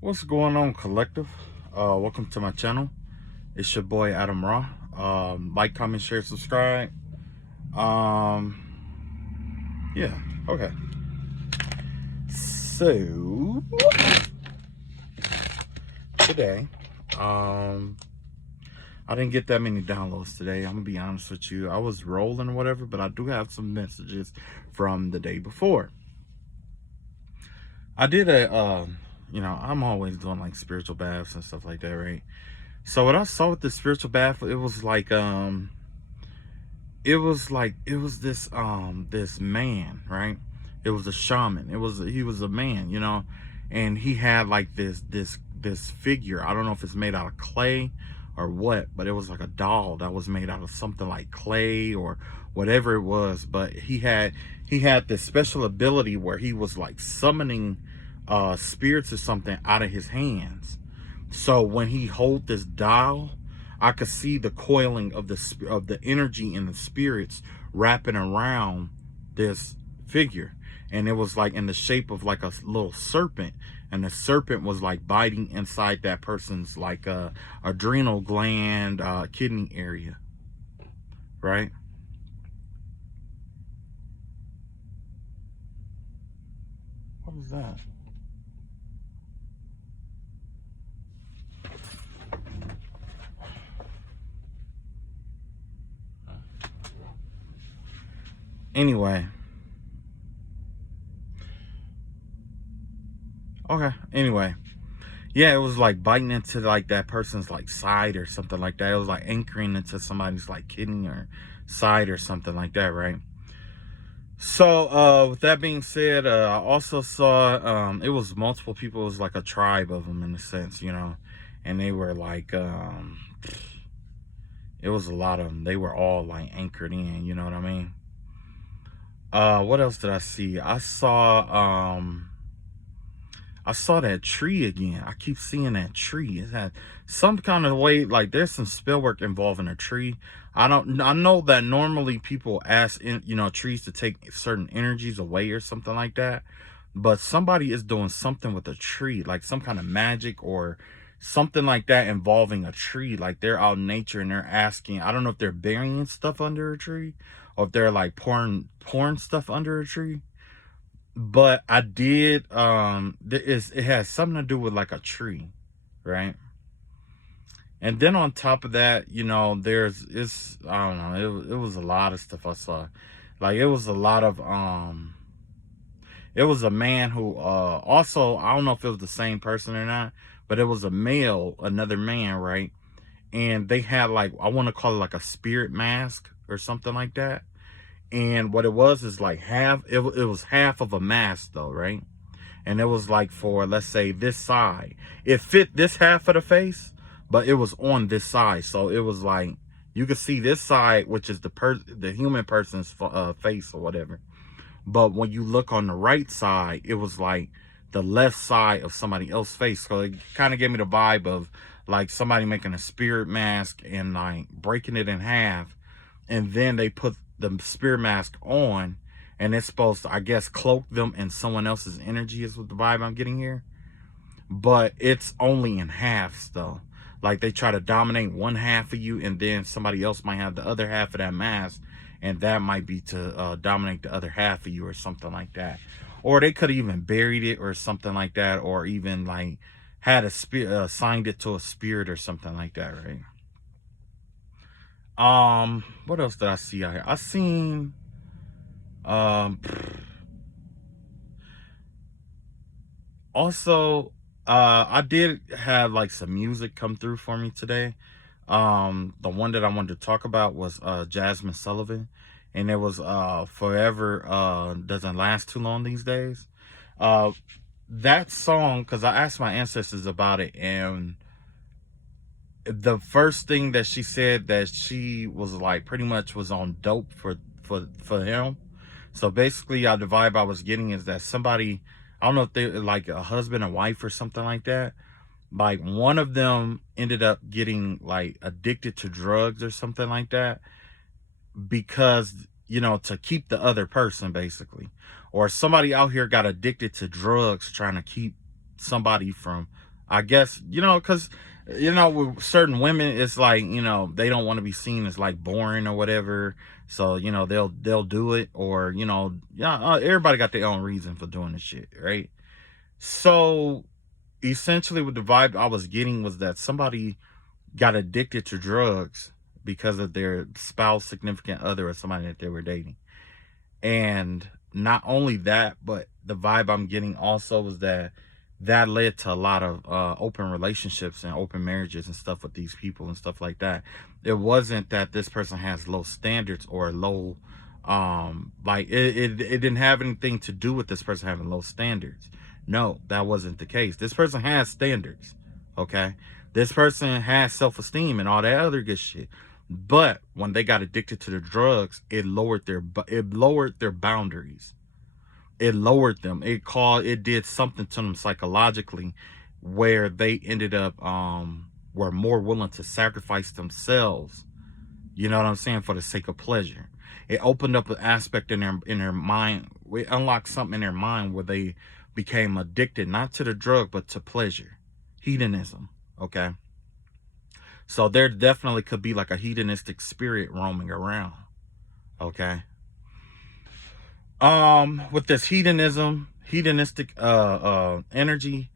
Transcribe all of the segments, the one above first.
What's going on, collective? Welcome to my channel. It's your boy Adam Raw. Like, comment, share, subscribe. Um, yeah, okay. So today, I didn't get that many downloads today. I'm gonna be honest with you. I was rolling or whatever, but I do have some messages from the day before. I did I'm always doing like spiritual baths and stuff like that, right? So what I saw with the spiritual bath, it was this man, right? It was a shaman. He was a man, and he had like this figure. I don't know if it's made out of clay or what, but it was like a doll that was made out of something like clay or whatever it was. But he had this special ability where he was like summoning spirits or something out of his hands. So when he hold this dial, I could see the coiling of the energy and the spirits wrapping around this figure, and it was like in the shape of like a little serpent, and the serpent was like biting inside that person's like adrenal gland, kidney area, right? What was that? Anyway, okay. Anyway, yeah, it was like biting into like that person's like side or something like that. It was like anchoring into somebody's like kidney or side or something like that, right? So with that being said, I also saw it was multiple people. It was like a tribe of them in a sense, and they were like it was a lot of them. They were all like anchored in, you know what I mean? What else did I see? I saw that tree again. I keep seeing that tree. It had some kind of way, like there's some spell work involving a tree. I know that normally people ask trees to take certain energies away or something like that. But somebody is doing something with a tree, like some kind of magic or something like that involving a tree. Like they're out in nature and they're asking, I don't know if they're burying stuff under a tree or if they're like pouring stuff under a tree. But I did it has something to do with like a tree, right? And then on top of that, there's it's I don't know, it was a lot of stuff I saw. Like it was a lot of it was a man who also, I don't know if it was the same person or not, but it was a male, another man, right? And they had like, I want to call it like a spirit mask or something like that. And what it was is like it was half of a mask though, right? And it was like for, let's say, this side. It fit this half of the face, but it was on this side. So it was like, you could see this side, which is the human person's face or whatever. But when you look on the right side, it was like the left side of somebody else's face. So it kind of gave me the vibe of like somebody making a spirit mask and like breaking it in half. And then they put the spirit mask on, and it's supposed to, I guess, cloak them in someone else's energy is what the vibe I'm getting here. But it's only in halves though. Like they try to dominate one half of you, and then somebody else might have the other half of that mask, and that might be to dominate the other half of you or something like that. Or they could have even buried it or something like that, or even like had a signed it to a spirit or something like that, right? What else did I see out here? I seen um also I did have like some music come through for me today. The one that I wanted to talk about was Jasmine Sullivan, and it was Forever Doesn't Last Too Long These Days. Uh that song, because I asked my ancestors about it, and the first thing that she said, that she was like pretty much was on dope for him. So basically, the vibe I was getting is that somebody, I don't know if they like a husband and wife or something like that, like one of them ended up getting like addicted to drugs or something like that, because to keep the other person basically, or somebody out here got addicted to drugs trying to keep somebody from I guess, because, with certain women, it's like, they don't want to be seen as like boring or whatever. So, they'll do it, or, yeah, everybody got their own reason for doing this shit, right? So essentially what the vibe I was getting was that somebody got addicted to drugs because of their spouse, significant other, or somebody that they were dating. And not only that, but the vibe I'm getting also was that led to a lot of open relationships and open marriages and stuff with these people and stuff like that. It wasn't that this person has low standards or low, like it didn't have anything to do with this person having low standards. No, that wasn't the case. This person has standards. Okay, this person has self-esteem and all that other good shit. But when they got addicted to the drugs, it lowered their boundaries. It lowered them. It did something to them psychologically, where they ended up were more willing to sacrifice themselves. You know what I'm saying, for the sake of pleasure. It opened up an aspect in their mind. It unlocked something in their mind where they became addicted, not to the drug, but to pleasure, hedonism. Okay. So there definitely could be like a hedonistic spirit roaming around. Okay. With this hedonistic energy,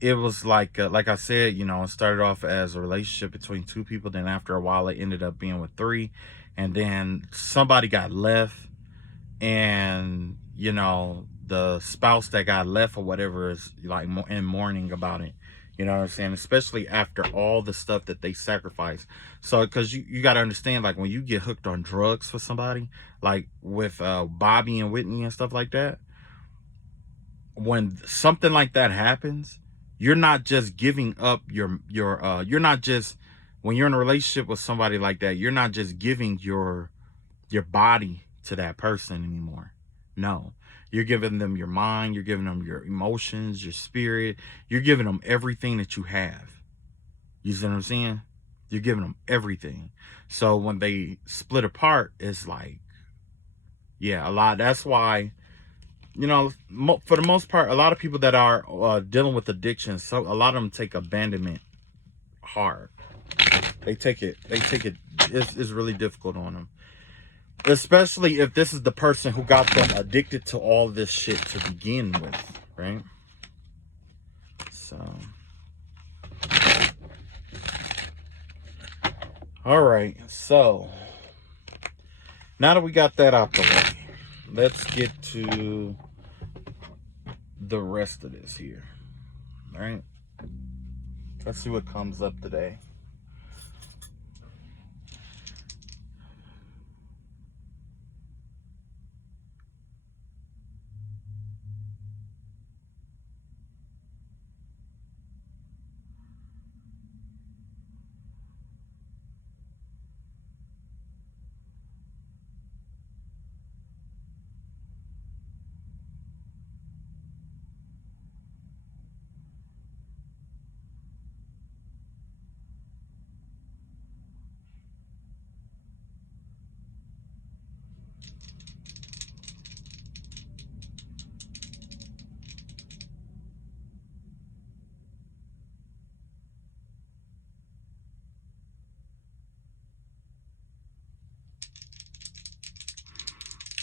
it was like I said, it started off as a relationship between two people, then after a while it ended up being with three, and then somebody got left, and the spouse that got left or whatever is like in mourning about it. You know what I'm saying? Especially after all the stuff that they sacrificed. So, because you got to understand, like when you get hooked on drugs for somebody, like with Bobby and Whitney and stuff like that, when something like that happens, you're not just giving up you're not just, when you're in a relationship with somebody like that, you're not just giving your body to that person anymore. No, you're giving them your mind, you're giving them your emotions, your spirit, you're giving them everything that you have. You see what I'm saying? You're giving them everything. So when they split apart, it's like, yeah, a lot. That's why, for the most part, a lot of people that are dealing with addiction, so a lot of them take abandonment hard. They take it. It's really difficult on them. Especially if this is the person who got them addicted to all this shit to begin with, right? So, all right. So, now that we got that out the way, let's get to the rest of this here. All right. Let's see what comes up today.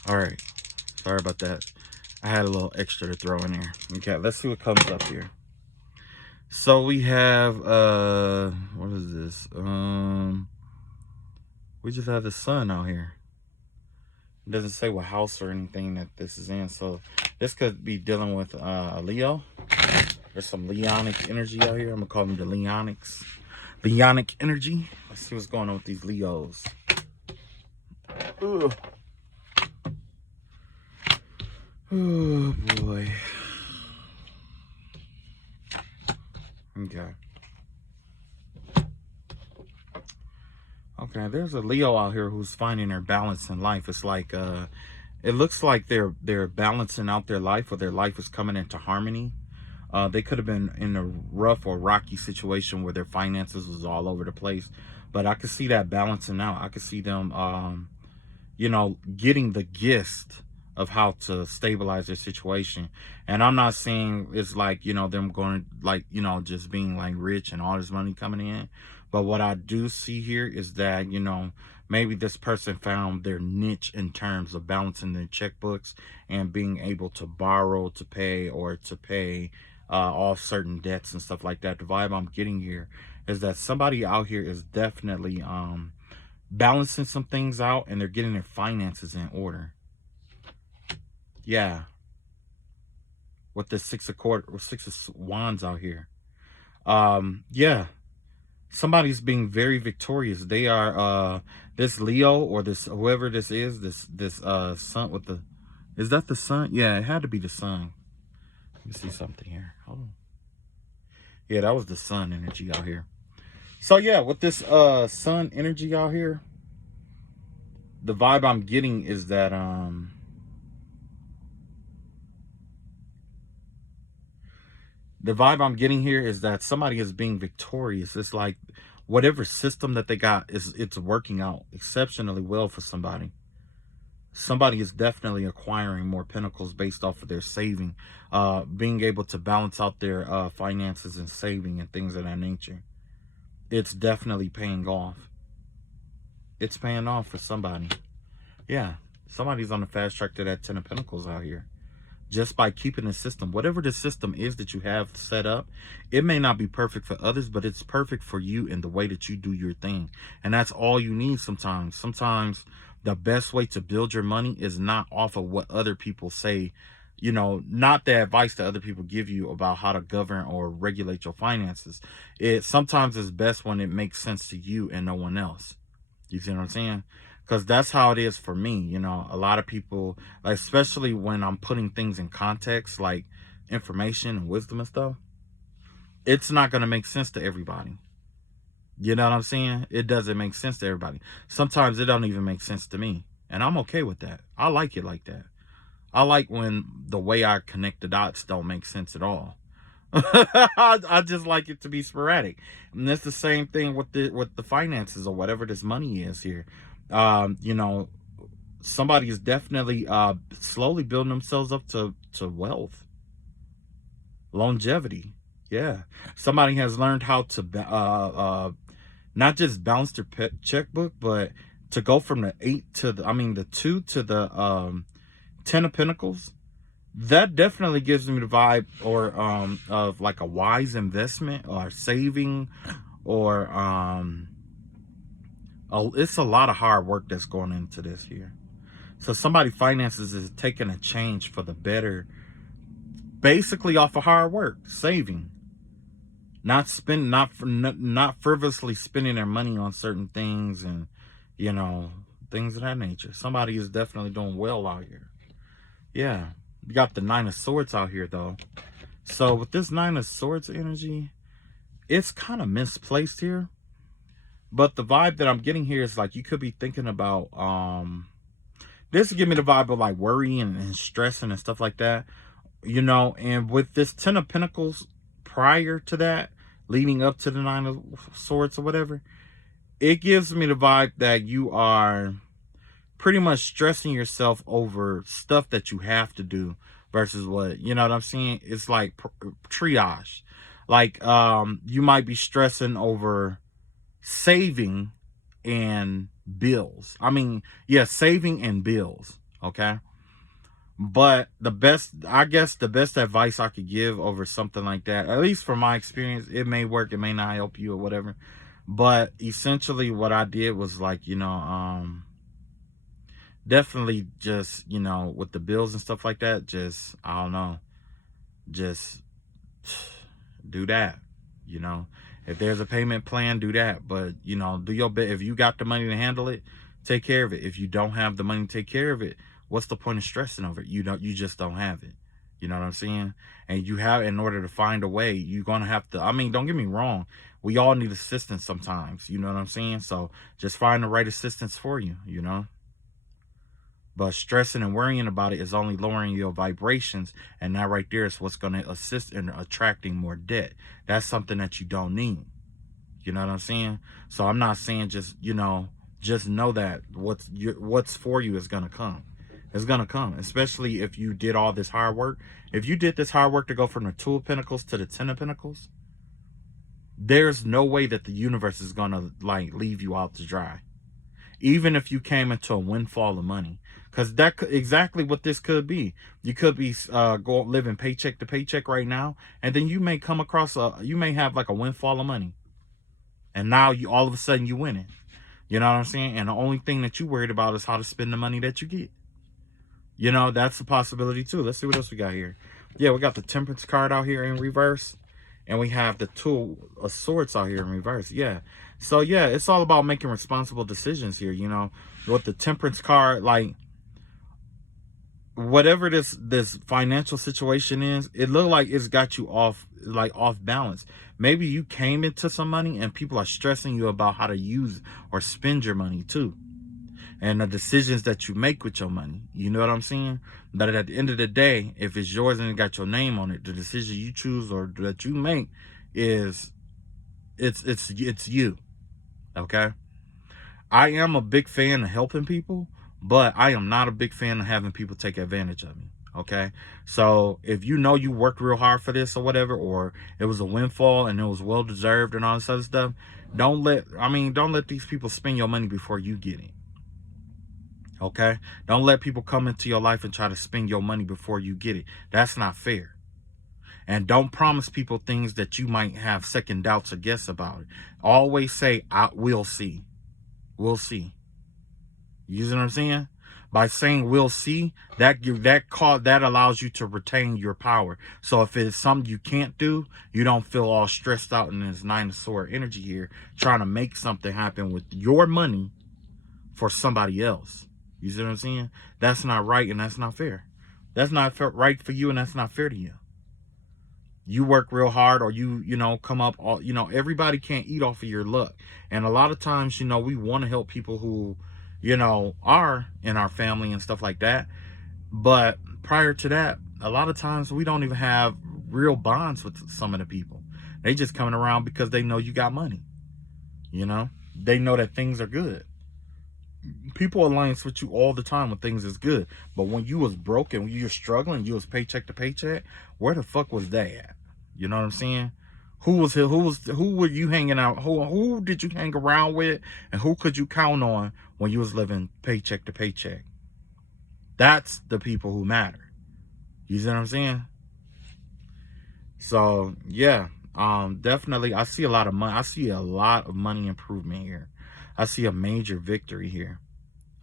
All right. Sorry about that. I had a little extra to throw in there. Okay, let's see what comes up here. So we have what is this? We just have the sun out here. It doesn't say what house or anything that this is in. So this could be dealing with Leo. There's some Leonic energy out here. I'm gonna call them the Leonics. Leonic energy. Let's see what's going on with these Leos. Ugh. Oh boy. Okay. Okay, there's a Leo out here who's finding their balance in life. It's like it looks like they're balancing out their life, or their life is coming into harmony. They could have been in a rough or rocky situation where their finances was all over the place, but I could see that balancing out. I could see them getting the gist of how to stabilize their situation. And I'm not saying it's like, you know, them going like, you know, just being like rich and all this money coming in. But what I do see here is that, you know, maybe this person found their niche in terms of balancing their checkbooks and being able to borrow to pay, or to pay off certain debts and stuff like that. The vibe I'm getting here is that somebody out here is definitely balancing some things out, and they're getting their finances in order. Yeah, with the six of wands out here. Yeah, somebody's being very victorious. They are this Leo, or this whoever this is, this sun with the, is that the sun? Yeah, it had to be the sun. Let me see something here. Hold on. Yeah, that was the sun energy out here. So yeah, with this sun energy out here, the vibe I'm getting is that the vibe I'm getting here is that somebody is being victorious. It's like whatever system that they got it's working out exceptionally well for somebody. Somebody is definitely acquiring more pentacles based off of their saving, being able to balance out their finances and saving and things of that nature. It's definitely paying off. It's paying off for somebody. Yeah, somebody's on the fast track to that 10 of Pentacles out here. Just by keeping the system, whatever the system is that you have set up, it may not be perfect for others, but it's perfect for you in the way that you do your thing. And that's all you need sometimes. Sometimes the best way to build your money is not off of what other people say, you know, not the advice that other people give you about how to govern or regulate your finances. It sometimes is best when it makes sense to you and no one else. You see what I'm saying? Because that's how it is for me. You know, a lot of people, like, especially when I'm putting things in context, like information and wisdom and stuff, it's not going to make sense to everybody. You know what I'm saying? It doesn't make sense to everybody. Sometimes it don't even make sense to me. And I'm okay with that. I like it like that. I like when the way I connect the dots don't make sense at all. I just like it to be sporadic. And that's the same thing with the finances or whatever this money is here. You know, somebody is definitely slowly building themselves up to wealth, longevity. Yeah, somebody has learned how to not just balance their checkbook, but to go from the 8 to the 2 to the 10 of Pentacles. That definitely gives me the vibe, or of like a wise investment or saving, or it's a lot of hard work that's going into this here. So somebody finances is taking a change for the better, basically off of hard work, saving, not spend, not frivolously spending their money on certain things, and you know, things of that nature. Somebody is definitely doing well out here. Yeah. You got the 9 of Swords out here, though. So with this 9 of Swords energy, it's kind of misplaced here. But the vibe that I'm getting here is like you could be thinking about, this give me the vibe of like worry and stressing and stuff like that. You know, and with this 10 of Pentacles prior to that, leading up to the 9 of Swords or whatever, it gives me the vibe that you are pretty much stressing yourself over stuff that you have to do versus what, you know what I'm saying? It's like triage. Like, you might be stressing over saving and bills. I mean, yeah, saving and bills. Okay. But I guess the best advice I could give over something like that, at least from my experience, it may work, it may not help you or whatever. But essentially what I did was like, you know, definitely just, you know, with the bills and stuff like that, just, I don't know, just do that. You know, if there's a payment plan, do that. But, you know, do your bit. If you got the money to handle it, take care of it. If you don't have the money to take care of it, what's the point of stressing over it? You just don't have it. You know what I'm saying? And you have, in order to find a way, you're going to have to, I mean, don't get me wrong. We all need assistance sometimes. You know what I'm saying? So just find the right assistance for you, you know? But stressing and worrying about it is only lowering your vibrations. And that right there is what's going to assist in attracting more debt. That's something that you don't need. You know what I'm saying? So I'm not saying just, you know, just know that what's for you is going to come. It's gonna come, especially if you did all this hard work. If you did this hard work to go from the Two of Pentacles to the Ten of Pentacles, there's no way that the universe is gonna like leave you out to dry. Even if you came into a windfall of money, because that's exactly what this could be. You could be living paycheck to paycheck right now, and then you may come across you may have like a windfall of money, and now you all of a sudden you winning. You know what I'm saying? And the only thing that you worried about is how to spend the money that you get. You know, that's a possibility too. Let's see what else we got here. Yeah, we got the Temperance card out here in reverse. And we have the Two of Swords out here in reverse. Yeah. So, yeah, it's all about making responsible decisions here, you know. With the Temperance card, like, whatever this financial situation is, it looked like it's got you off balance. Maybe you came into some money and people are stressing you about how to use or spend your money too. And the decisions that you make with your money. You know what I'm saying? But at the end of the day, if it's yours and it got your name on it, the decision you choose or that you make is it's you. Okay? I am a big fan of helping people, but I am not a big fan of having people take advantage of me. Okay? So if you know you worked real hard for this or whatever, or it was a windfall and it was well deserved and all this other stuff, don't let these people spend your money before you get it. Okay? Don't let people come into your life and try to spend your money before you get it. That's not fair. And don't promise people things that you might have second doubts or guess about it. Always say, we'll see. We'll see. You see what I'm saying? By saying we'll see, that allows you to retain your power. So if it's something you can't do, you don't feel all stressed out in this Nine of Swords energy here, trying to make something happen with your money for somebody else. You see what I'm saying? That's not right and that's not fair. That's not right for you and that's not fair to you. You work real hard or you know, come up, everybody can't eat off of your luck. And a lot of times, we want to help people who, are in our family and stuff like that. But prior to that, a lot of times we don't even have real bonds with some of the people. They just coming around because they know you got money. They know that things are good. People align with you all the time when things is good, but when you was broke and when you were struggling, you was paycheck to paycheck, where the fuck was they at? You know what I'm saying? Who were you hanging out? Who did you hang around with, and who could you count on when you was living paycheck to paycheck? That's the people who matter. You see what I'm saying? So yeah, definitely I see a lot of money. I see a lot of money improvement here. I see a major victory here.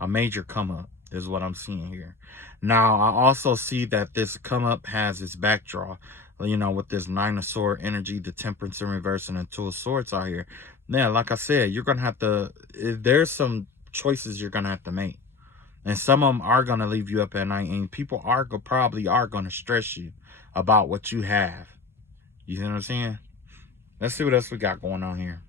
A major come up is what I'm seeing here. Now, I also see that this come up has its backdraw, with this Nine of Swords energy, the Temperance in reverse, and the Two of Swords out here. Yeah, like I said, you're going to have to, there's some choices you're going to have to make. And some of them are going to leave you up at night, and people probably are going to stress you about what you have. You see what I'm saying? Let's see what else we got going on here.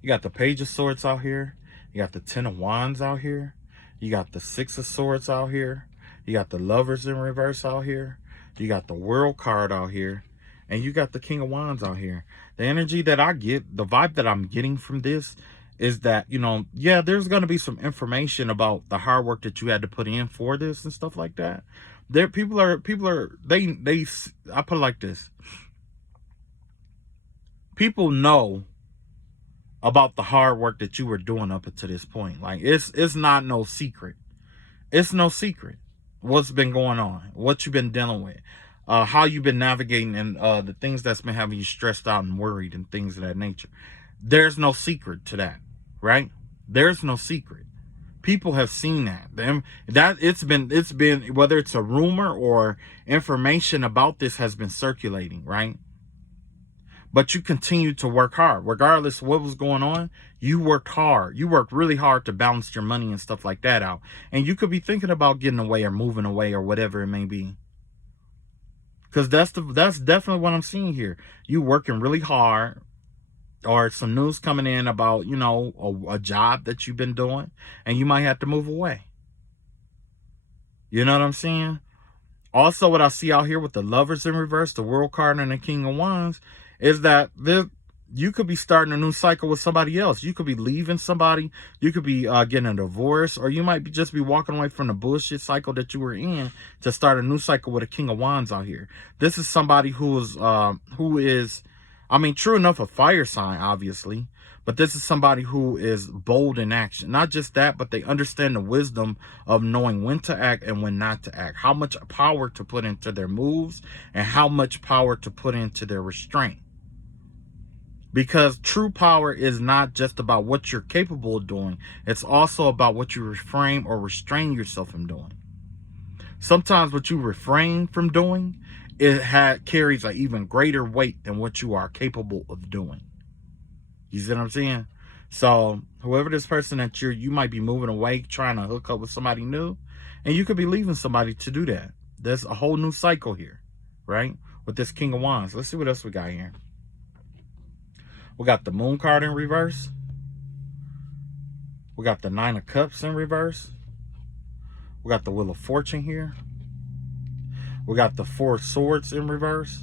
You got the Page of Swords out here. You got the Ten of Wands out here. You got the Six of Swords out here. You got the Lovers in reverse out here. You got the World card out here. And you got the King of Wands out here. The energy that I get, the vibe that I'm getting from this is that, yeah, there's going to be some information about the hard work that you had to put in for this and stuff like that. I put it like this. People know about the hard work that you were doing up until this point. Like, it's not no secret. It's no secret what's been going on, what you've been dealing with, how you've been navigating, and the things that's been having you stressed out and worried and things of that nature. There's no secret to that, right? There's no secret. People have seen that it's been whether it's a rumor or information about this has been circulating, right? But you continue to work hard. Regardless of what was going on, you worked hard. You worked really hard to balance your money and stuff like that out. And you could be thinking about getting away or moving away or whatever it may be. Because that's definitely what I'm seeing here. You working really hard, or some news coming in about, a job that you've been doing, and you might have to move away. You know what I'm saying? Also, what I see out here with the Lovers in reverse, the World card, and the King of Wands, is that you could be starting a new cycle with somebody else. You could be leaving somebody. You could be getting a divorce, or you might just be walking away from the bullshit cycle that you were in to start a new cycle with a King of Wands out here. This is somebody who is, I mean, true enough, a fire sign, obviously. But this is somebody who is bold in action. Not just that, but they understand the wisdom of knowing when to act and when not to act. How much power to put into their moves and how much power to put into their restraint. Because true power is not just about what you're capable of doing. It's also about what you refrain or restrain yourself from doing. Sometimes what you refrain from doing, carries an even greater weight than what you are capable of doing. You see what I'm saying? So whoever this person that you might be moving away, trying to hook up with somebody new, and you could be leaving somebody to do that. There's a whole new cycle here, right? With this King of Wands. Let's see what else we got here. We got the Moon card in reverse. We got the Nine of Cups in reverse. We got the Wheel of Fortune here. We got the Four of Swords in reverse.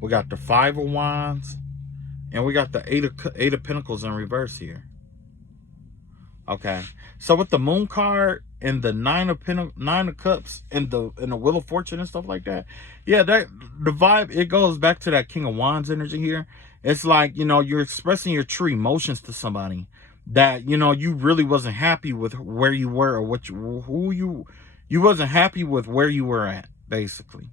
We got the Five of Wands. And we got the Eight of Pentacles in reverse here. Okay. So with the Moon card and the Nine of Cups and the Wheel of Fortune and stuff like that, yeah, that the vibe, it goes back to that King of Wands energy here. It's like, you know, you're expressing your true emotions to somebody that, you know, you really wasn't happy with where you were, or you wasn't happy with where you were at, basically.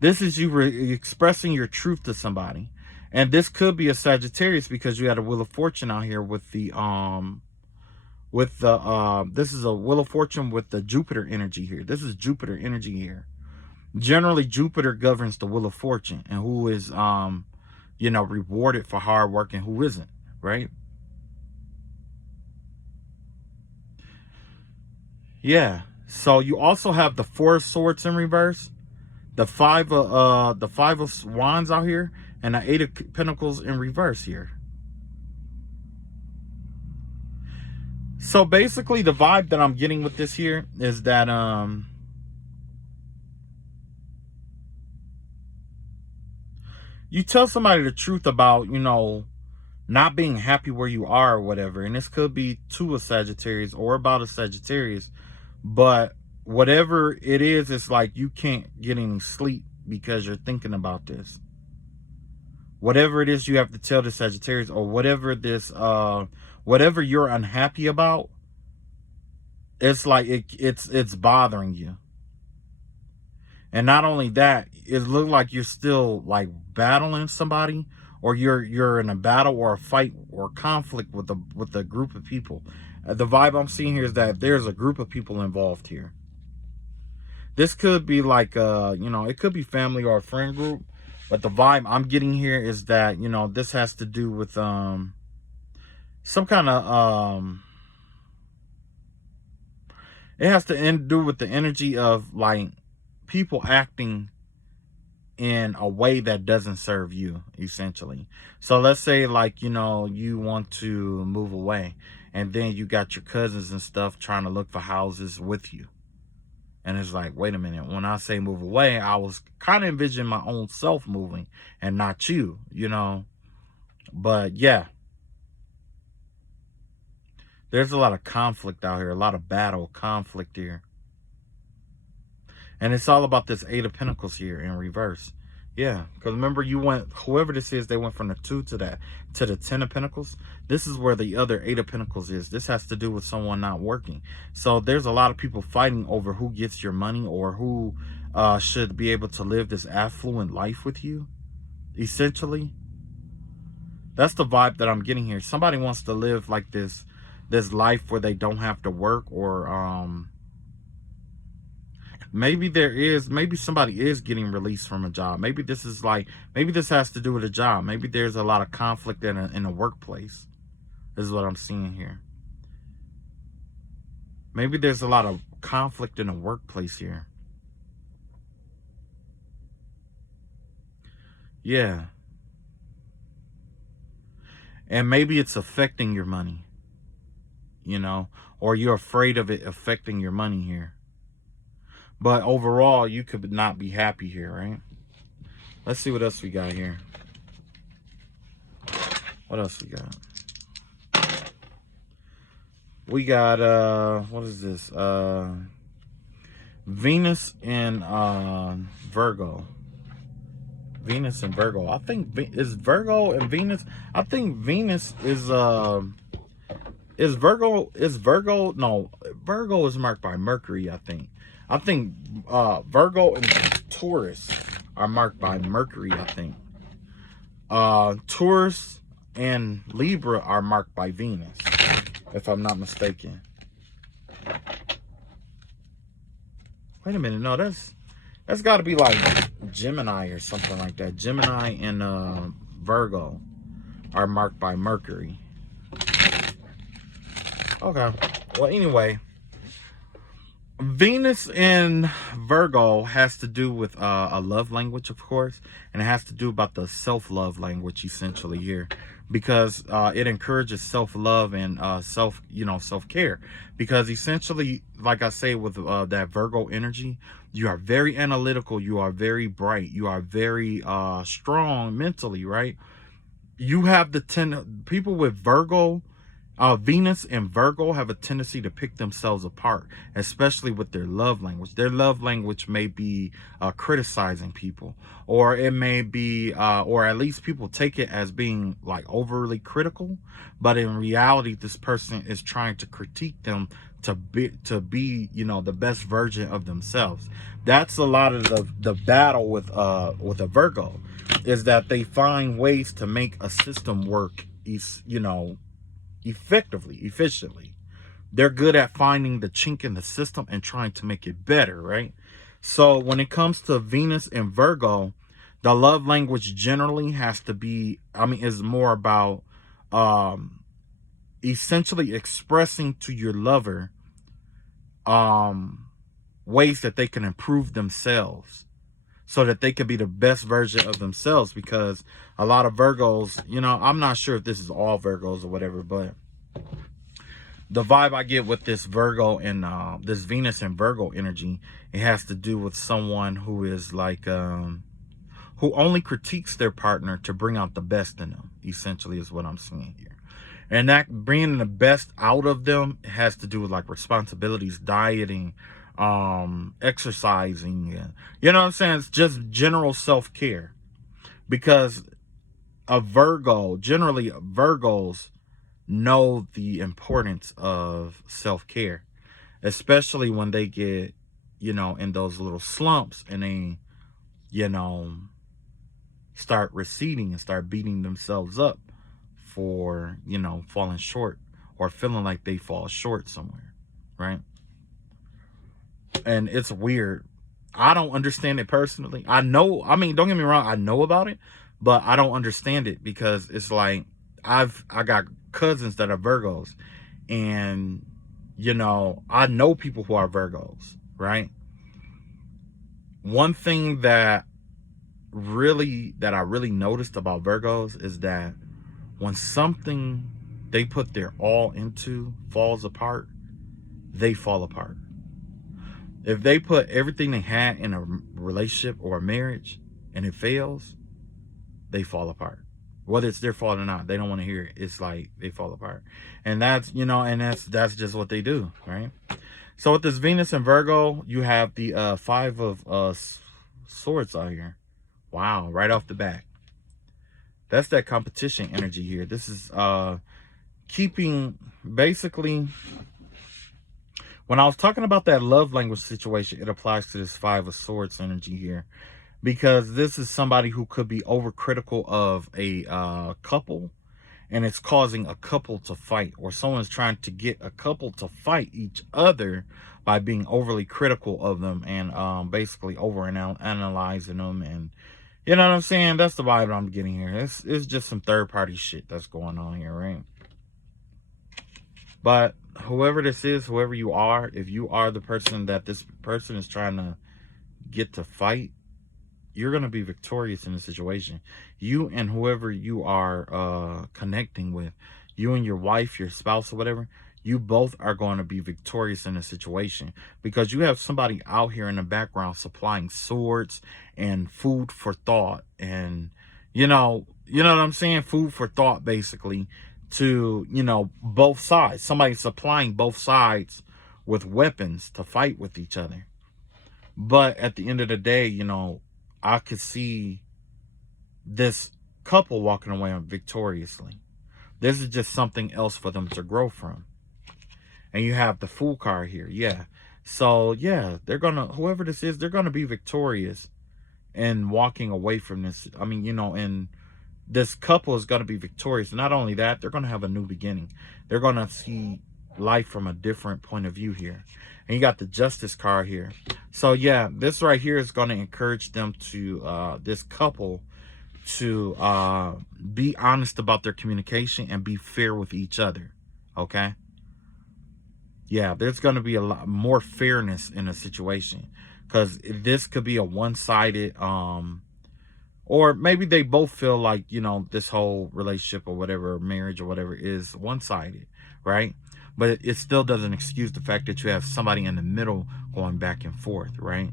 This is you expressing your truth to somebody. And this could be a Sagittarius, because you had a Wheel of Fortune out here with the this is a Wheel of Fortune with the Jupiter energy here. This is Jupiter energy here. Generally, Jupiter governs the Wheel of Fortune, and who is you know, rewarded for hard work and who isn't, right? Yeah. So you also have the Four of Swords in reverse, the Five of Wands out here, and the Eight of Pentacles in reverse here. So basically, the vibe that I'm getting with this here is that you tell somebody the truth about, you know, not being happy where you are or whatever. And this could be to a Sagittarius or about a Sagittarius. But whatever it is, it's like you can't get any sleep because you're thinking about this. Whatever it is you have to tell the Sagittarius, or whatever this, whatever you're unhappy about, it's like it's bothering you. And not only that, it looks like you're still like battling somebody, or you're in a battle or a fight or conflict with a group of people. The vibe I'm seeing here is that there's a group of people involved here. This could be like you know, it could be family or a friend group, but the vibe I'm getting here is that, you know, this has to do with some kind of it has to do with the energy of like people acting in a way that doesn't serve you, essentially. So let's say, like, you know, you want to move away, and then you got your cousins and stuff trying to look for houses with you. And it's like, wait a minute, when I say move away, I was kind of envisioning my own self moving and not you, you know. But yeah, there's a lot of conflict out here, a lot of battle, conflict here. And it's all about this Eight of Pentacles here in reverse. Yeah, because remember, you went, whoever this is, they went from the 2 to the 10 of Pentacles. This is where the other 8 of Pentacles is. This has to do with someone not working. So there's a lot of people fighting over who gets your money, or who should be able to live this affluent life with you, essentially. That's the vibe that I'm getting here. Somebody wants to live like this life where they don't have to work, or maybe somebody is getting released from a job. Maybe this is like, maybe this has to do with a job. Maybe there's a lot of conflict in a workplace. This is what I'm seeing here. Maybe there's a lot of conflict in a workplace here. Yeah. And maybe it's affecting your money, you know, or you're afraid of it affecting your money here. But overall, you could not be happy here, right? Let's see what else we got here. What else we got? We got what is this? Venus in Virgo. Venus and Virgo. I think is Virgo and Venus. I think Venus is Virgo. No, Virgo is marked by Mercury. I think Virgo and Taurus are marked by Mercury. I think Taurus and Libra are marked by Venus, if I'm not mistaken. Wait a minute, no, that's got to be like Gemini or something like that. Gemini and Virgo are marked by Mercury. Okay. Well, anyway, Venus in Virgo has to do with a love language, of course, and it has to do about the self-love language essentially here, because it encourages self-love and self-care, because essentially, like I say, with that Virgo energy, you are very analytical, you are very bright, you are very strong mentally, right? You have people with Virgo, Venus and Virgo have a tendency to pick themselves apart, especially with their love language. Their love language may be criticizing people, or it may be, or at least people take it as being like overly critical. But in reality, this person is trying to critique them to be, you know, the best version of themselves. That's a lot of the battle with a Virgo, is that they find ways to make a system work, you know, efficiently. They're good at finding the chink in the system and trying to make it better, right? So when it comes to Venus and Virgo, the love language generally has to be, is more about essentially expressing to your lover ways that they can improve themselves, so that they could be the best version of themselves. Because a lot of Virgos, you know, I'm not sure if this is all Virgos or whatever, but the vibe I get with this Virgo and this Venus and Virgo energy, it has to do with someone who is like, who only critiques their partner to bring out the best in them, essentially, is what I'm seeing here. And that bringing the best out of them has to do with like responsibilities, dieting, exercising, you know what I'm saying? It's just general self-care. Because generally Virgos know the importance of self-care, especially when they get, you know, in those little slumps and they, you know, start receding and start beating themselves up for, you know, falling short or feeling like they fall short somewhere, right? And it's weird. I don't understand it personally. Don't get me wrong, I know about it, but I don't understand it, because it's like I got cousins that are Virgos, and you know, I know people who are Virgos, right? One thing that I really noticed about Virgos is that when something they put their all into falls apart, they fall apart. If they put everything they had in a relationship or a marriage and it fails, they fall apart. Whether it's their fault or not, they don't want to hear it. It's like they fall apart. And that's, you know, and that's just what they do, right? So with this Venus and Virgo, you have the Five of Swords out here. Wow, right off the bat. That's that competition energy here. This is keeping, basically, when I was talking about that love language situation, it applies to this Five of Swords energy here, because this is somebody who could be overcritical of a couple, and it's causing a couple to fight, or someone's trying to get a couple to fight each other by being overly critical of them and basically over analyzing them. And you know what I'm saying? That's the vibe I'm getting here. It's just some third party shit that's going on here, right? But whoever this is, whoever you are, if you are the person that this person is trying to get to fight, you're going to be victorious in the situation. You and whoever you are connecting with, you and your wife, your spouse or whatever, you both are going to be victorious in the situation, because you have somebody out here in the background supplying swords and food for thought. And, you know, you know what I'm saying? Food for thought, basically, to, you know, both sides. Somebody supplying both sides with weapons to fight with each other. But at the end of the day, you know, I could see this couple walking away victoriously. This is just something else for them to grow from. And you have the Fool card here. Yeah. So, yeah, they're going to, whoever this is, they're going to be victorious in walking away from this. I mean, you know, and this couple is going to be victorious. Not only that, they're going to have a new beginning. They're going to see life from a different point of view here. And you got the Justice card here. So, yeah, this right here is going to encourage them to, this couple, to be honest about their communication and be fair with each other. Okay? Yeah, there's going to be a lot more fairness in a situation, because this could be a one-sided, or maybe they both feel like, you know, this whole relationship or whatever, marriage or whatever, is one-sided, right? But it still doesn't excuse the fact that you have somebody in the middle going back and forth, right?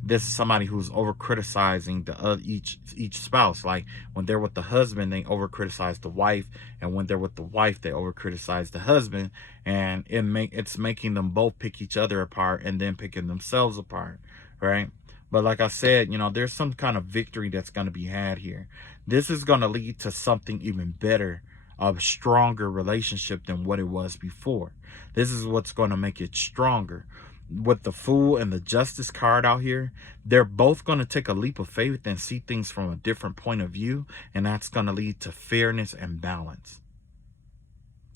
This is somebody who's over criticizing the each spouse. Like when they're with the husband, they over criticize the wife, and when they're with the wife, they over criticize the husband, and it's making them both pick each other apart and then picking themselves apart, right? But like I said, you know, there's some kind of victory that's going to be had here. This is going to lead to something even better, a stronger relationship than what it was before. This is what's going to make it stronger. With the Fool and the Justice card out here, they're both going to take a leap of faith and see things from a different point of view, and that's going to lead to fairness and balance.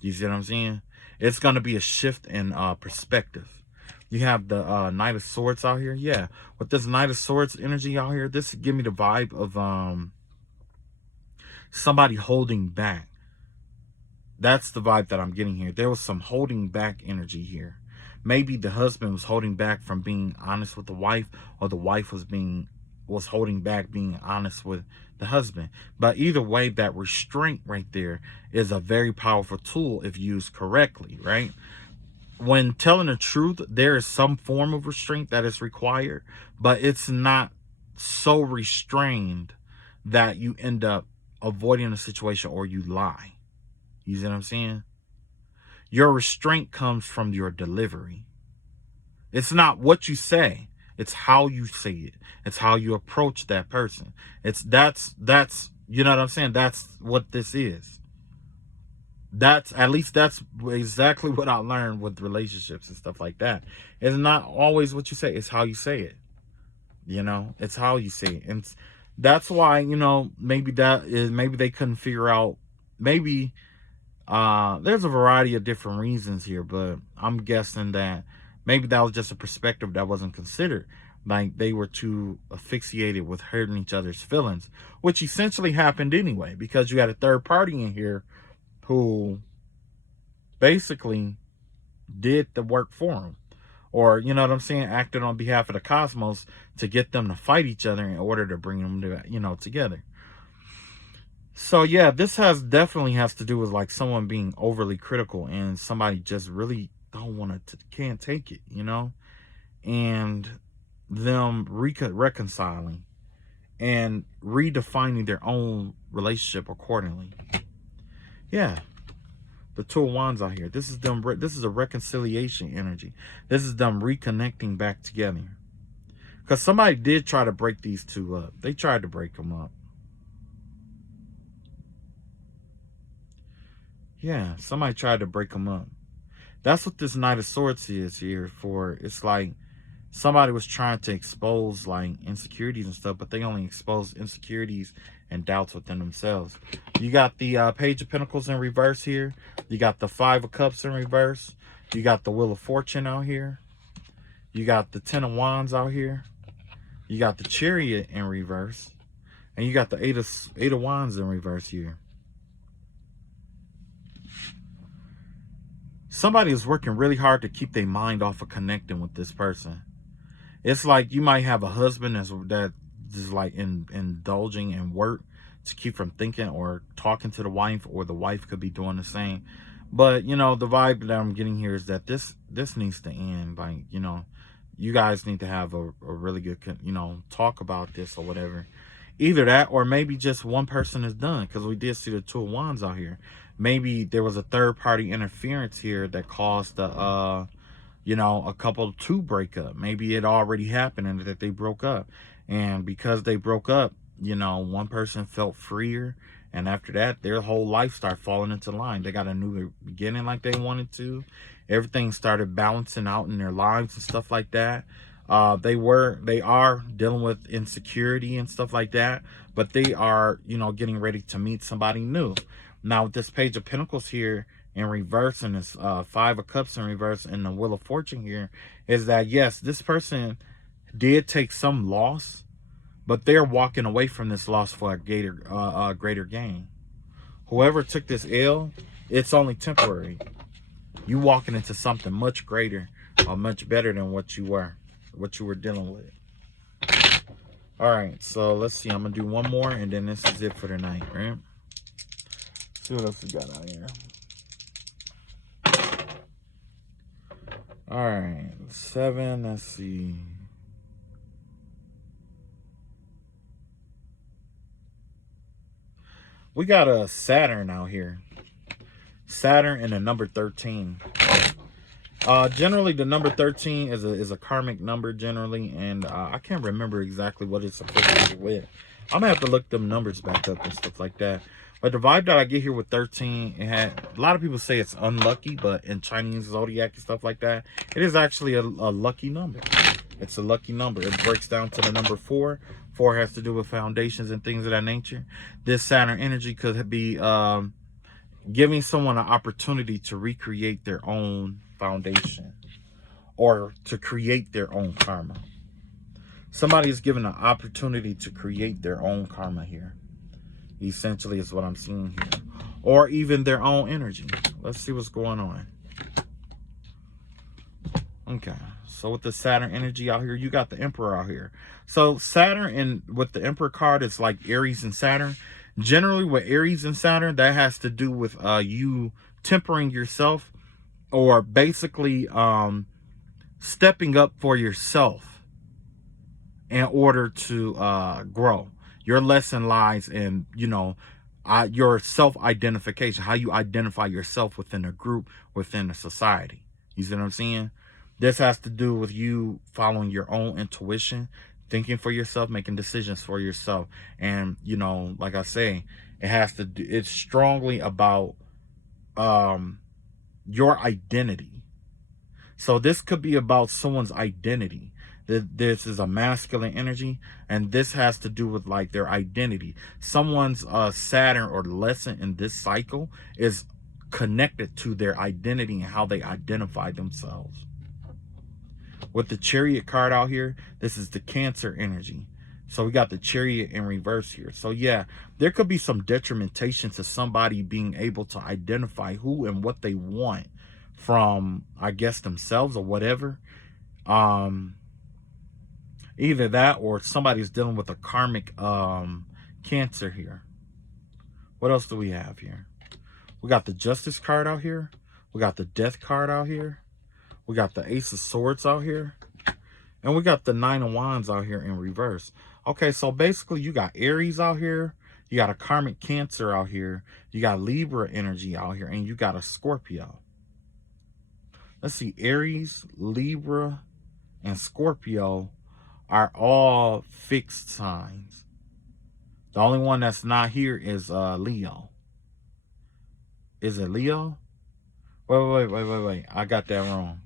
You see what I'm saying? It's going to be a shift in perspective. You have the Knight of Swords out here. Yeah, with this Knight of Swords energy out here, this give me the vibe of somebody holding back. That's the vibe that I'm getting here. There was some holding back energy here. Maybe the husband was holding back from being honest with the wife, or the wife was holding back being honest with the husband. But either way, that restraint right there is a very powerful tool if used correctly, right? When telling the truth, there is some form of restraint that is required, but it's not so restrained that you end up avoiding a situation or you lie. You see what I'm saying? Your restraint comes from your delivery. It's not what you say. It's how you say it. It's how you approach that person. That's you know what I'm saying? That's what this is. At least that's exactly what I learned with relationships and stuff like that. It's not always what you say. It's how you say it. You know, it's how you say it. And that's why, you know, maybe they couldn't figure out, maybe there's a variety of different reasons here, but I'm guessing that maybe that was just a perspective that wasn't considered. Like they were too asphyxiated with hurting each other's feelings, which essentially happened anyway, because you had a third party in here who basically did the work for them, or, you know what I'm saying, acted on behalf of the cosmos to get them to fight each other in order to bring them to, you know, together. So yeah, this definitely has to do with like someone being overly critical and somebody just really don't want to, can't take it, you know, and them reconciling and redefining their own relationship accordingly. Yeah, the Two of Wands out here. This is them. This is a reconciliation energy. This is them reconnecting back together. Because somebody did try to break these two up. They tried to break them up. Yeah, somebody tried to break them up. That's what this Knight of Swords is here for. It's like somebody was trying to expose like insecurities and stuff, but they only exposed insecurities and doubts within themselves. You got the Page of Pentacles in reverse here. You got the Five of Cups in reverse. You got the Wheel of Fortune out here. You got the Ten of Wands out here. You got the Chariot in reverse. And you got the Eight of Wands in reverse here. Somebody is working really hard to keep their mind off of connecting with this person. It's like you might have a husband that is like indulging in work to keep from thinking or talking to the wife, or the wife could be doing the same. But, you know, the vibe that I'm getting here is that this needs to end. Like, you know, you guys need to have a really good, you know, talk about this or whatever. Either that, or maybe just one person is done, because we did see the Two of Wands out here. Maybe there was a third party interference here that caused the you know, a couple to break up. Maybe it already happened and that they broke up, and because they broke up, you know, one person felt freer, and after that their whole life started falling into line. They got a new beginning like they wanted to. Everything started balancing out in their lives and stuff like that. They are dealing with insecurity and stuff like that, but they are, you know, getting ready to meet somebody new. Now with this Page of Pentacles here in reverse, and this Five of Cups in reverse, and the Wheel of Fortune here, is that yes, this person did take some loss, but they're walking away from this loss for a greater gain. Whoever took this L, it's only temporary. You walking into something much greater or much better than what you were dealing with. All right, so let's see. I'm gonna do one more, and then this is it for tonight, right? Let's see what else we got out here. All right, 7. Let's see. We got a Saturn out here. Saturn and the number 13. Generally, the number 13 is a karmic number generally, and I can't remember exactly what it's associated with. I'm gonna have to look them numbers back up and stuff like that. But the vibe that I get here with 13, it had a lot of people say it's unlucky, but in Chinese zodiac and stuff like that, it is actually a lucky number. It's a lucky number. It breaks down to the number 4. 4 has to do with foundations and things of that nature. This Saturn energy could be giving someone an opportunity to recreate their own foundation or to create their own karma. Somebody is given an opportunity to create their own karma here. Essentially is what I'm seeing here. Or even their own energy. Let's see what's going on. Okay, so with the Saturn energy out here, you got the Emperor out here. So Saturn, and with the Emperor card, it's like Aries and Saturn. Generally with Aries and Saturn, that has to do with you tempering yourself, or basically stepping up for yourself in order to grow. Your lesson lies in, you know, your self-identification, how you identify yourself within a group, within a society. You see what I'm saying? This has to do with you following your own intuition, thinking for yourself, making decisions for yourself. And, you know, like I say, it has to do, it's strongly about your identity. So this could be about someone's identity. This is a masculine energy, and this has to do with like their identity. Someone's Saturn or lesson in this cycle is connected to their identity and how they identify themselves. With the Chariot card out here, this is the Cancer energy. So we got the Chariot in reverse here. So yeah, there could be some detrimentation to somebody being able to identify who and what they want from, I guess, themselves or whatever. Either that, or somebody's dealing with a karmic Cancer here. What else do we have here? We got the Justice card out here. We got the Death card out here. We got the Ace of Swords out here. And we got the Nine of Wands out here in reverse. Okay, so basically you got Aries out here. You got a karmic Cancer out here. You got Libra energy out here. And you got a Scorpio. Let's see. Aries, Libra, and Scorpio are all fixed signs. The only one that's not here is Leo. Is it Leo? Wait. I got that wrong.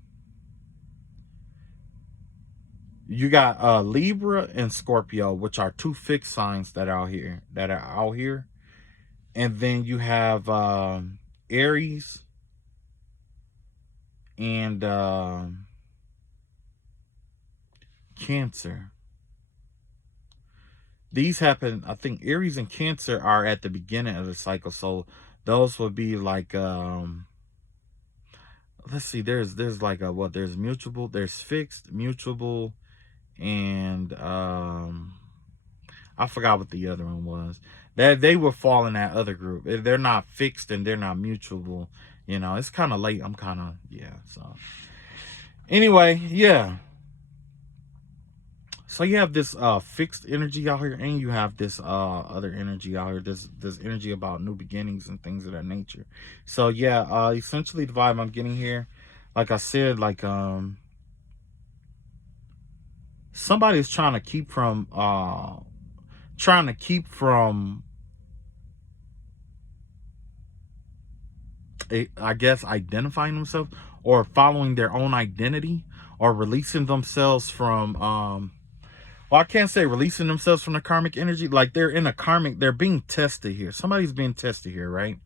You got Libra and Scorpio, which are two fixed signs that are out here. And then you have Aries and Cancer. These happen, I think Aries and Cancer are at the beginning of the cycle. So those would be like let's see, there's like a what, there's mutual, there's fixed, mutual, and I forgot what the other one was. That they would fall in that other group. They're not fixed and they're not mutual. You know, it's kind of late. I'm kind of, yeah. So anyway, yeah. So you have this fixed energy out here, and you have this other energy out here, this energy about new beginnings and things of that nature. So yeah, essentially the vibe I'm getting here, like I said, like somebody's trying to keep from I guess identifying themselves or following their own identity, or releasing themselves from well, I can't say releasing themselves from the karmic energy. Like they're in a karmic, they're being tested here. Somebody's being tested here, right?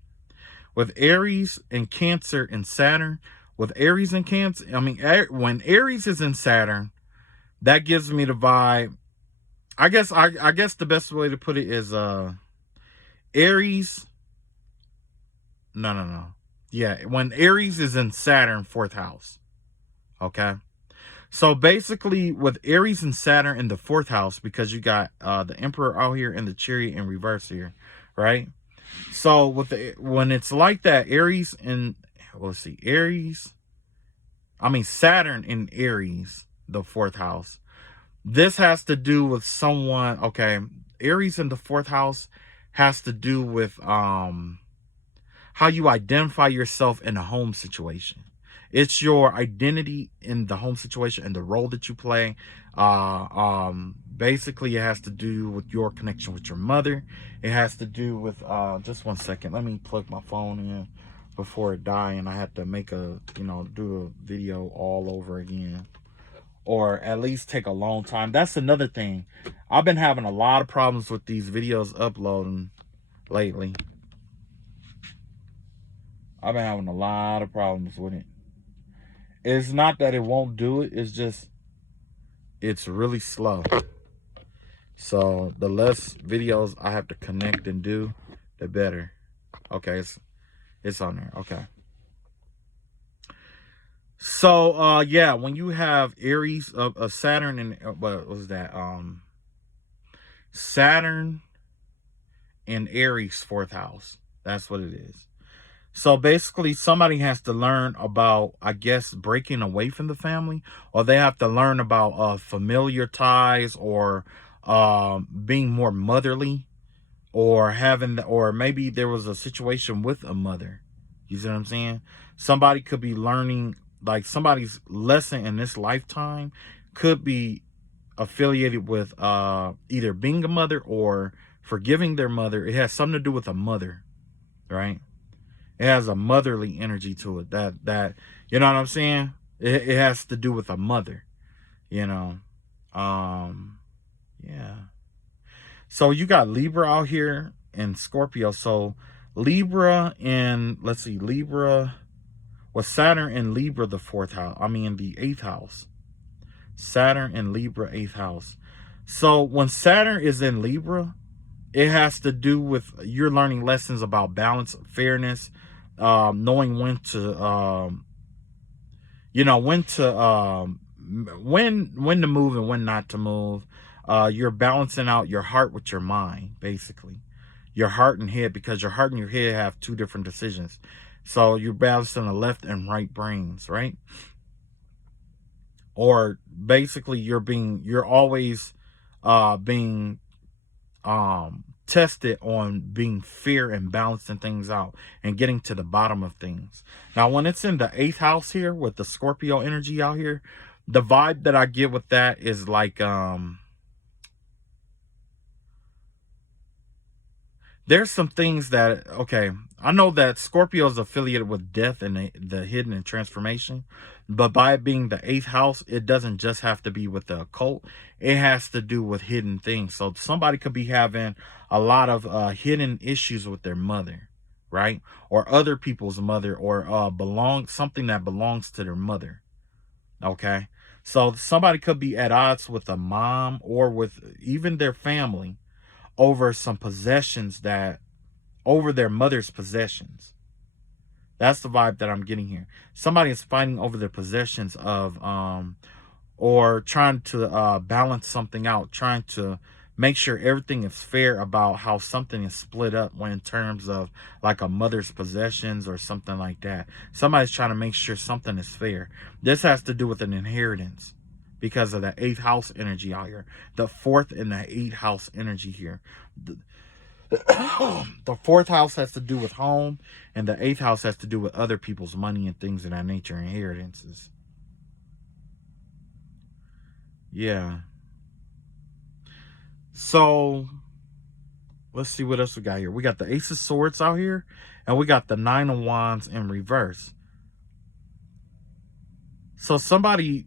With Aries and Cancer and Saturn. With Aries and Cancer, I mean, when Aries is in Saturn, that gives me the vibe. I guess the best way to put it is Aries. No. Yeah, when Aries is in Saturn, 4th house. Okay. So basically, with Aries and Saturn in the 4th house, because you got the Emperor out here and the Chariot in reverse here, right? So when it's like that, Aries and Saturn in Aries, the 4th house. This has to do with someone. Okay, Aries in the 4th house has to do with how you identify yourself in a home situation. It's your identity in the home situation and the role that you play. Basically, it has to do with your connection with your mother. It has to do with just one second. Let me plug my phone in before it die, and I have to make do a video all over again, or at least take a long time. That's another thing. I've been having a lot of problems with these videos uploading lately. I've been having a lot of problems with it. It's not that it won't do it. It's just, it's really slow. So the less videos I have to connect and do, the better. Okay, it's on there. Okay. So yeah, when you have Aries of Saturn and what was that? Saturn in Aries 4th house. That's what it is. So basically, somebody has to learn about, I guess, breaking away from the family, or they have to learn about familiar ties, or being more motherly, or or maybe there was a situation with a mother. You see what I'm saying? Somebody could be learning, like somebody's lesson in this lifetime could be affiliated with either being a mother or forgiving their mother. It has something to do with a mother, right? It has a motherly energy to it. That you know what I'm saying? It has to do with a mother, you know. Yeah. So you got Libra out here and Scorpio. So Libra and Libra with Saturn and Libra, the 4th house. I mean the 8th house. Saturn and Libra, 8th house. So when Saturn is in Libra, it has to do with you're learning lessons about balance, fairness, knowing when to when to move and when not to move. You're balancing out your heart with your mind, basically. Your heart and head, because your heart and your head have two different decisions. So you're balancing the left and right brains, right? Or basically you're always being tested on being fair and balancing things out and getting to the bottom of things. Now, when it's in the 8th house here with the Scorpio energy out here, the vibe that I get with that is like there's some things that, okay, I know that Scorpio is affiliated with death and the hidden and transformation, but by it being the 8th house, it doesn't just have to be with the occult. It has to do with hidden things. So somebody could be having a lot of hidden issues with their mother, right? Or other people's mother, or something that belongs to their mother. Okay. So somebody could be at odds with a mom or with even their family over some possessions over their mother's possessions. That's the vibe that I'm getting here. Somebody is fighting over their possessions of, or trying to balance something out, trying to make sure everything is fair about how something is split up when in terms of like a mother's possessions or something like that. Somebody's trying to make sure something is fair. This has to do with an inheritance. because of the 8th house energy out here. The 4th and the 8th house energy here. The 4th house has to do with home, and the 8th house has to do with other people's money and things of that nature, inheritances. Yeah. So let's see what else we got here. We got the Ace of Swords out here, and we got the 9 of Wands in reverse. So somebody,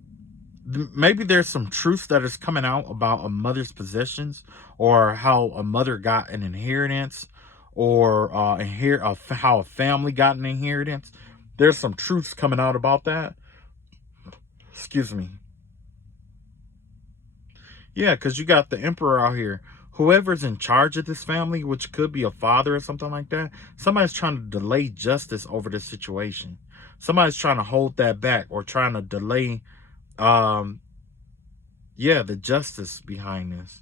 maybe there's some truth that is coming out about a mother's possessions, or how a mother got an inheritance, or how a family got an inheritance. There's some truths coming out about that. Excuse me. Yeah, because you got the Emperor out here. Whoever's in charge of this family, which could be a father or something like that, somebody's trying to delay justice over this situation. Somebody's trying to hold that back, or trying to delay the justice behind this.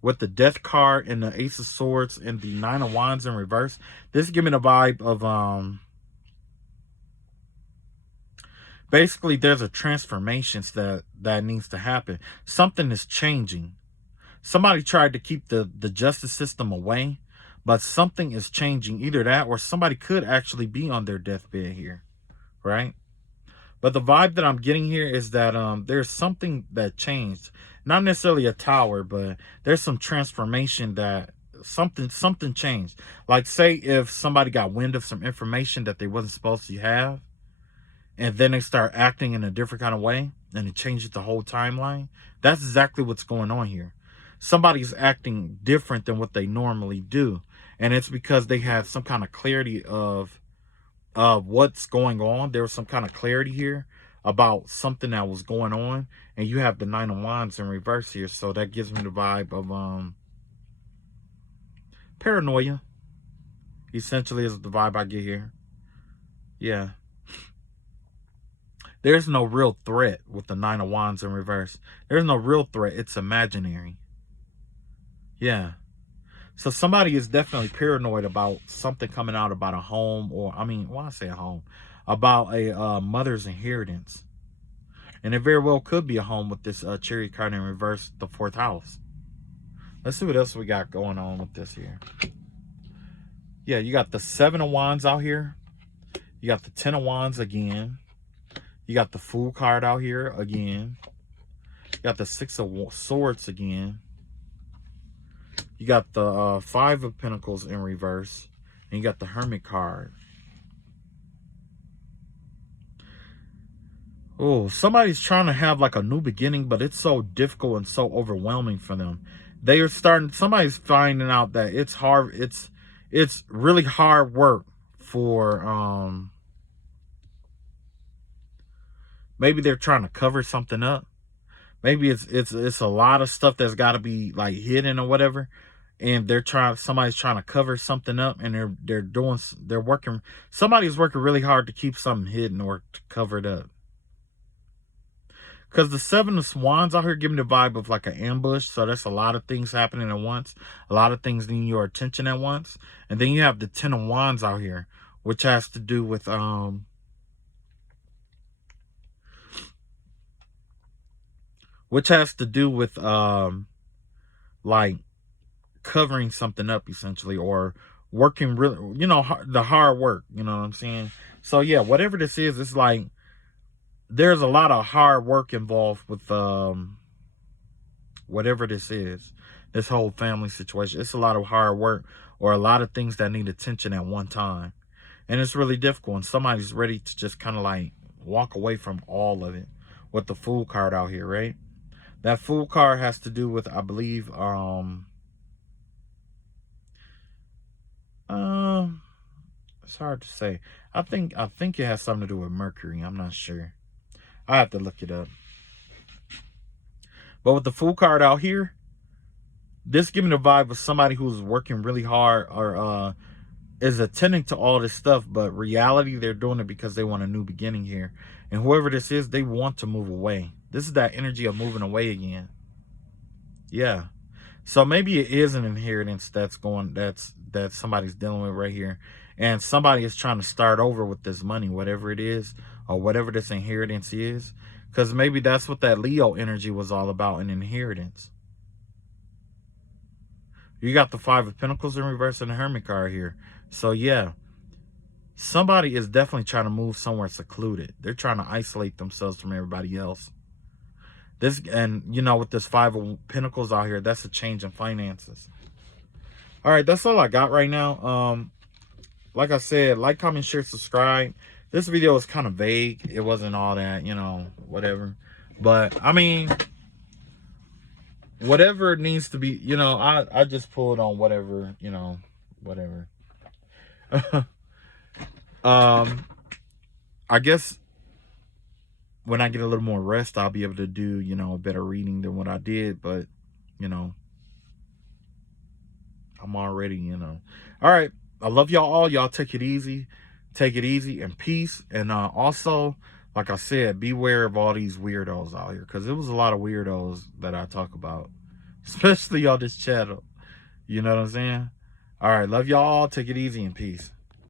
With the Death card and the Ace of Swords and the 9 of Wands in reverse, this is giving a vibe of basically there's a transformation that needs to happen. Something is changing. Somebody tried to keep the justice system away, but something is changing. Either that, or somebody could actually be on their deathbed here, right? But the vibe that I'm getting here is that there's something that changed. Not necessarily a tower, but there's some transformation, that something changed. Like, say if somebody got wind of some information that they wasn't supposed to have, and then they start acting in a different kind of way, and it changes the whole timeline. That's exactly what's going on here. Somebody's acting different than what they normally do, and it's because they had some kind of clarity of what's going on. There was some kind of clarity here about something that was going on, and you have the 9 of Wands in reverse here, so that gives me the vibe of paranoia. Essentially is the vibe I get here. Yeah. There's no real threat with the 9 of Wands in reverse. There's no real threat. It's imaginary. Yeah. So somebody is definitely paranoid about something coming out about a home, or, I say a home, about a mother's inheritance. And it very well could be a home with this Chariot card in reverse, the 4th house. Let's see what else we got going on with this here. Yeah, you got the 7 of Wands out here. You got the 10 of Wands again. You got the Fool card out here again. You got the 6 of Swords again. You got the 5 of Pentacles in reverse. And you got the Hermit card. Oh, somebody's trying to have like a new beginning, but it's so difficult and so overwhelming for them. Somebody's finding out that it's hard. It's really hard work for, maybe they're trying to cover something up. Maybe it's a lot of stuff that's got to be like hidden or whatever, and somebody's trying to cover something up, and somebody's working really hard to keep something hidden or to cover it up. Because the 7 of Wands out here giving the vibe of like an ambush, so that's a lot of things happening at once, a lot of things needing your attention at once. And then you have the 10 of Wands out here, which has to do with like covering something up, essentially, or working really, the hard work, you know what I'm saying? So yeah, whatever this is, it's like there's a lot of hard work involved with whatever this is, this whole family situation. It's a lot of hard work, or a lot of things that need attention at one time, and it's really difficult, and somebody's ready to just kind of like walk away from all of it with the Fool card out here, right? That Fool card has to do with, I believe, it's hard to say. I think it has something to do with Mercury. I'm not sure. I have to look it up. But with the Fool card out here, this giving the vibe of somebody who's working really hard, or is attending to all this stuff, but reality, they're doing it because they want a new beginning here. And whoever this is, they want to move away. This is that energy of moving away again. Yeah. So maybe it is an inheritance that somebody's dealing with right here. And somebody is trying to start over with this money, whatever it is, or whatever this inheritance is. Because maybe that's what that Leo energy was all about, an inheritance. You got the Five of Pentacles in reverse and the Hermit card here. So yeah, somebody is definitely trying to move somewhere secluded. They're trying to isolate themselves from everybody else. This, and you know, with this Five of Pentacles out here, that's a change in finances. All right, that's all I got right now. Like I said, like, comment, share, subscribe. This video is kind of vague. It wasn't all that, you know, whatever. But I mean, whatever it needs to be, you know, I just pulled on whatever, you know, whatever. I guess when I get a little more rest, I'll be able to do, you know, a better reading than what I did. But, you know, I'm already, you know. All right. I love y'all all. Y'all take it easy. Take it easy and peace. And also, like I said, beware of all these weirdos out here. Because there was a lot of weirdos that I talk about. Especially on this channel. You know what I'm saying? All right. Love y'all all. Take it easy and peace.